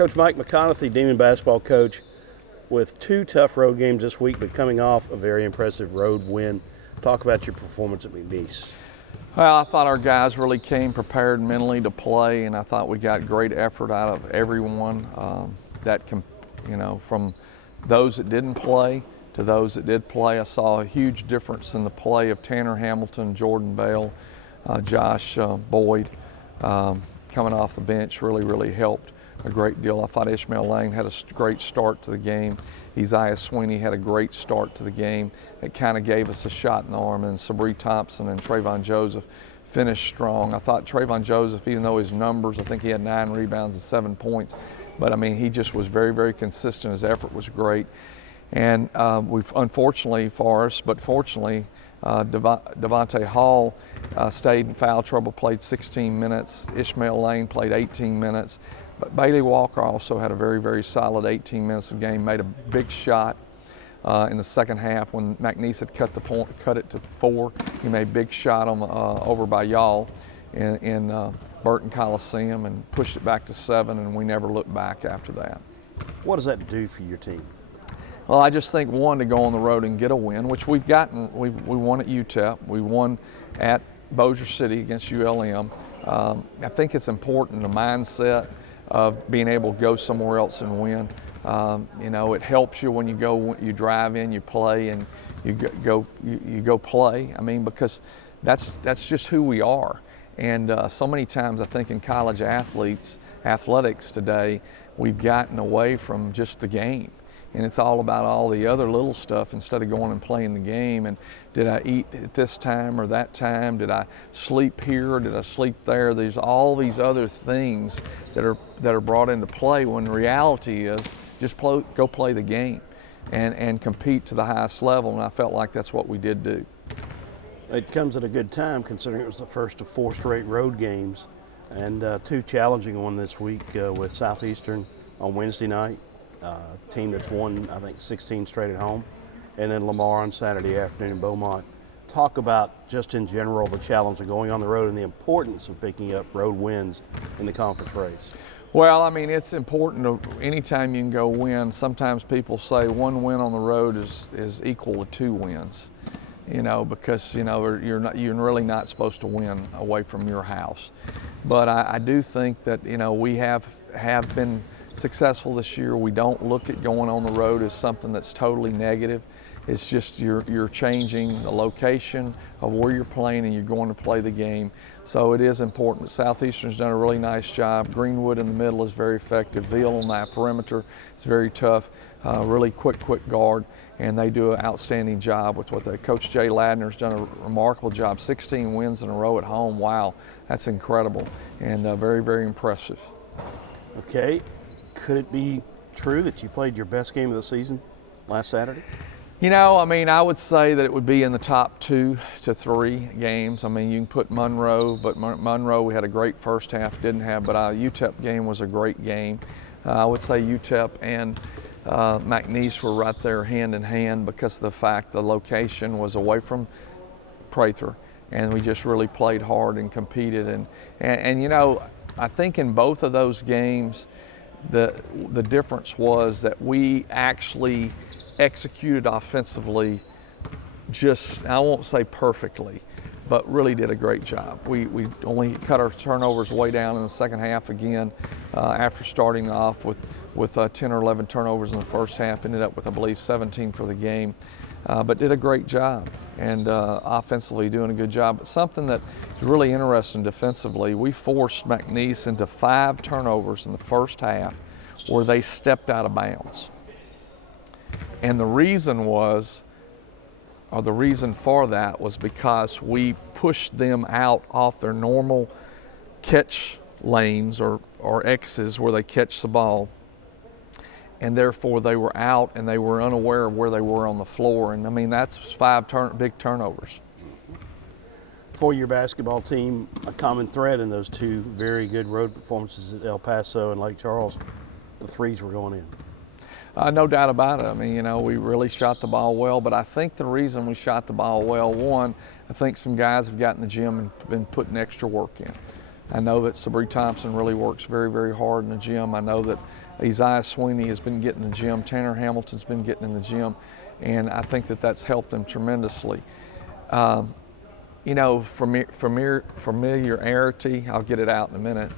Coach Mike McConathy, Demon basketball coach, with 2 tough road games this week, but coming off a very impressive road win. Talk about your performance at McNeese. Well, I thought our guys really came prepared mentally to play, and I thought we got great effort out of everyone. From those that didn't play to those that did play, I saw a huge difference in the play of Tanner Hamilton, Jordan Bell, Josh Boyd coming off the bench really helped a great deal. I thought Ishmael Lane had a great start to the game. Isaiah Sweeney had a great start to the game. It kind of gave us a shot in the arm, and Sabri Thompson and Trayvon Joseph finished strong. I thought Trayvon Joseph, even though his numbers, I think he had 9 rebounds and 7 points, but I mean, he just was very consistent. His effort was great. And we've, unfortunately for us, but fortunately, Devontae Hall stayed in foul trouble, played 16 minutes. Ishmael Lane played 18 minutes. But Bailey Walker also had a very solid 18 minutes of game, made a big shot in the second half when McNeese had cut it to 4. He made a big shot on over by y'all in Burton Coliseum and pushed it back to 7, and we never looked back after that. What does that do for your team? Well, I just think, one, to go on the road and get a win, which we've gotten. We won at UTEP. We won at Bossier City against ULM. I think it's important, the mindset of being able to go somewhere else and win. It helps you when you drive in, you play, and you go play. I mean, because that's just who we are. And so many times I think in college athletics today, we've gotten away from just the game. And it's all about all the other little stuff instead of going and playing the game. And did I eat at this time or that time? Did I sleep here? Did I sleep there? There's all these other things that are brought into play, when reality is just go play the game and compete to the highest level. And I felt like that's what we did do. It comes at a good time, considering it was the first of 4 straight road games, and 2 challenging one this week with Southeastern on Wednesday night. Team that's won, I think, 16 straight at home, and then Lamar on Saturday afternoon in Beaumont. Talk about, just in general, the challenge of going on the road and the importance of picking up road wins in the conference race. Well, I mean, it's important anytime you can go win. Sometimes people say 1 win on the road is equal to 2 wins, because you're really not supposed to win away from your house. But I do think that we have been successful this year. We don't look at going on the road as something that's totally negative. It's just you're changing the location of where you're playing, and you're going to play the game. So it is important. Southeastern's done a really nice job. Greenwood in the middle is very effective. Veal on that perimeter is very tough. Really quick guard, and they do an outstanding job with what Coach Jay Ladner's done a remarkable job. 16 wins in a row at home. Wow, that's incredible, and very impressive. Okay. Could it be true that you played your best game of the season last Saturday? I would say that it would be in the top 2 to 3 games. I mean, you can put Monroe, but Monroe we had a great first half, didn't have, but UTEP game was a great game. I would say UTEP and McNeese were right there hand in hand because of the fact the location was away from Prather, and we just really played hard and competed. And I think in both of those games, the difference was that we actually executed offensively, just, I won't say perfectly, but really did a great job. We only cut our turnovers way down in the second half again, after starting off with 10 or 11 turnovers in the first half. Ended up with, I believe, 17 for the game, but did a great job, and offensively doing a good job. But something that is really interesting defensively, we forced McNeese into 5 turnovers in the first half where they stepped out of bounds. And the reason for that was because we pushed them out off their normal catch lanes or X's where they catch the ball, and therefore they were out and they were unaware of where they were on the floor. And I mean, that's 5 big turnovers. For your basketball team, a common thread in those 2 very good road performances at El Paso and Lake Charles, the threes were going in. No doubt about it. I mean, we really shot the ball well, but I think the reason we shot the ball well, one, I think some guys have gotten in the gym and been putting extra work in. I know that Sabri Thompson really works very, very hard in the gym. I know that Isaiah Sweeney has been getting in the gym. Tanner Hamilton's been getting in the gym, and I think that that's helped them tremendously. You know, familiarity, I'll get it out in a minute,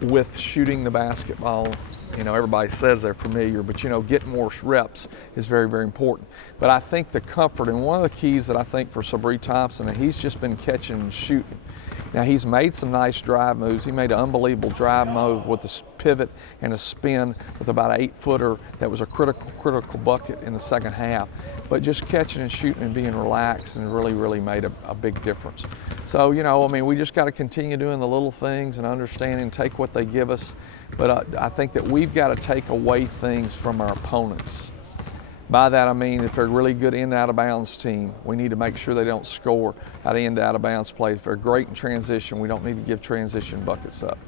with shooting the basketball. You know, everybody says they're familiar, but you know, getting more reps is very, very important. But I think the comfort, and one of the keys that I think for Sabri Thompson, and he's just been catching and shooting. Now, he's made some nice drive moves. He made an unbelievable drive move with a pivot and a spin with about an 8-footer that was a critical bucket in the second half. But just catching and shooting and being relaxed and really made a big difference. So, you know, I mean, we just got to continue doing the little things and understanding, take what they give us. But I think that we've got to take away things from our opponents. By that I mean, if they're a really good in and out of bounds team, we need to make sure they don't score out of out of bounds play. If they're great in transition, we don't need to give transition buckets up.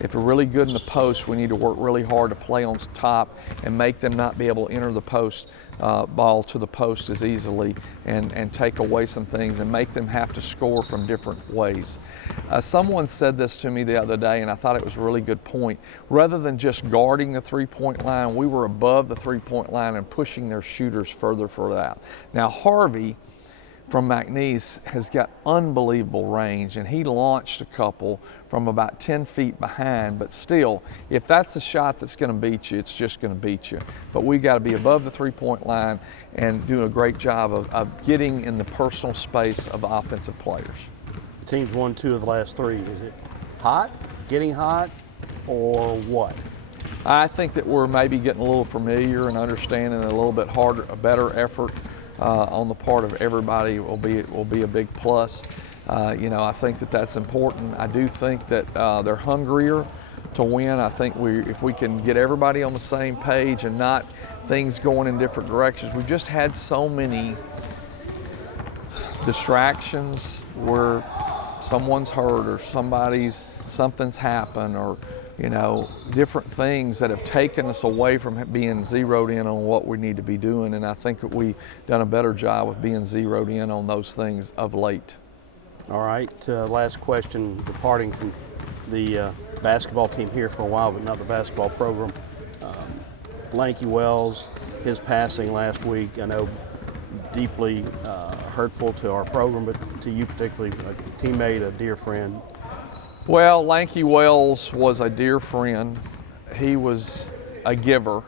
If they're really good in the post, we need to work really hard to play on top and make them not be able to enter the post ball to the post as easily, and take away some things and make them have to score from different ways. Someone said this to me the other day, and I thought it was a really good point. Rather than just guarding the three-point line, we were above the three-point line and pushing their shooters further out. Now, Harvey from McNeese has got unbelievable range, and he launched a couple from about 10 feet behind, but still, if that's a shot that's going to beat you, it's just going to beat you. But we got to be above the three-point line and do a great job of getting in the personal space of offensive players. The team's won 2 of the last 3. Is it hot, getting hot, or what? I think that we're maybe getting a little familiar and understanding a little bit harder, a better effort on the part of everybody will be a big plus. You know, I think that that's important. I do think that they're hungrier to win. I think if we can get everybody on the same page and not things going in different directions. We've just had so many distractions where someone's hurt or something's happened, or you know, different things that have taken us away from being zeroed in on what we need to be doing. And I think that we've done a better job of being zeroed in on those things of late. All right, last question, departing from the basketball team here for a while, but not the basketball program. Lanky Wells, his passing last week, I know deeply hurtful to our program, but to you particularly, a teammate, a dear friend. Well, Lanky Wells was a dear friend. He was a giver,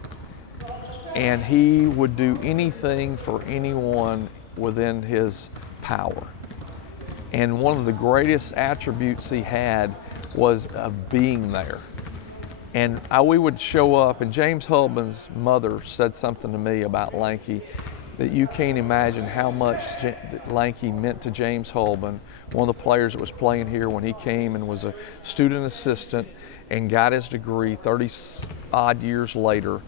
and he would do anything for anyone within his power. And one of the greatest attributes he had was of being there. And we would show up, and James Hubman's mother said something to me about Lanky that you can't imagine how much Lanky meant to James Holman, one of the players that was playing here when he came and was a student assistant and got his degree 30-odd years later.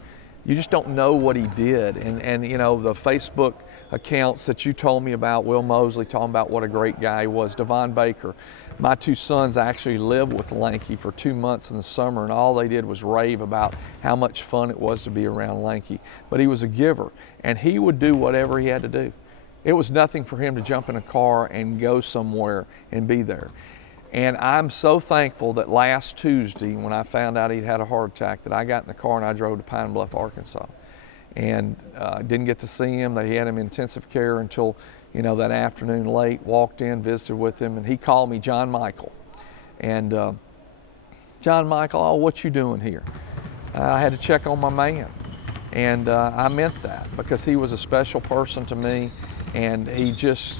You just don't know what he did. And you know, the Facebook accounts that you told me about, Will Mosley talking about what a great guy he was, Devon Baker. My 2 sons actually lived with Lanky for 2 months in the summer, and all they did was rave about how much fun it was to be around Lanky. But he was a giver, and he would do whatever he had to do. It was nothing for him to jump in a car and go somewhere and be there. And I'm so thankful that last Tuesday, when I found out he'd had a heart attack, that I got in the car and I drove to Pine Bluff, Arkansas. And didn't get to see him. They had him in intensive care until, you know, that afternoon late. Walked in, visited with him, and he called me John Michael. And John Michael, oh, what you doing here? I had to check on my man. And I meant that, because he was a special person to me, and he just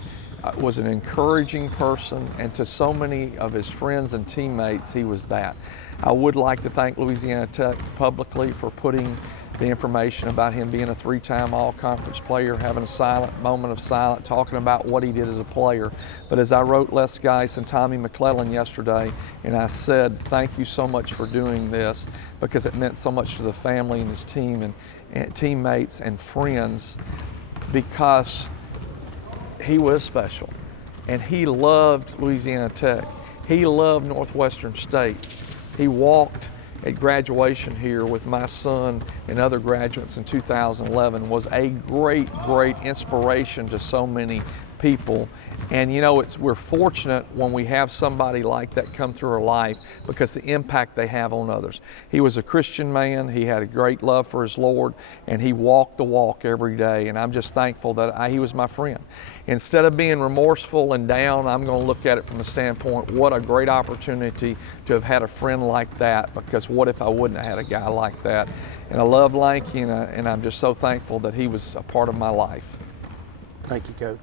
was an encouraging person, and to so many of his friends and teammates, he was that. I would like to thank Louisiana Tech publicly for putting the information about him being a 3-time all-conference player, having a moment of silence, talking about what he did as a player. But as I wrote Les Geis and Tommy McClellan yesterday, and I said, thank you so much for doing this, because it meant so much to the family and his team and teammates and friends, because he was special. And he loved Louisiana Tech. He loved Northwestern State. He walked at graduation here with my son and other graduates in 2011, was a great inspiration to so many people. And you know, we're fortunate when we have somebody like that come through our life because the impact they have on others. He was a Christian man, he had a great love for his Lord, and he walked the walk every day, and I'm just thankful that he was my friend. Instead of being remorseful and down, I'm going to look at it from the standpoint, what a great opportunity to have had a friend like that, because what if I wouldn't have had a guy like that? And I love Lanky, and I'm just so thankful that he was a part of my life. Thank you, Coach.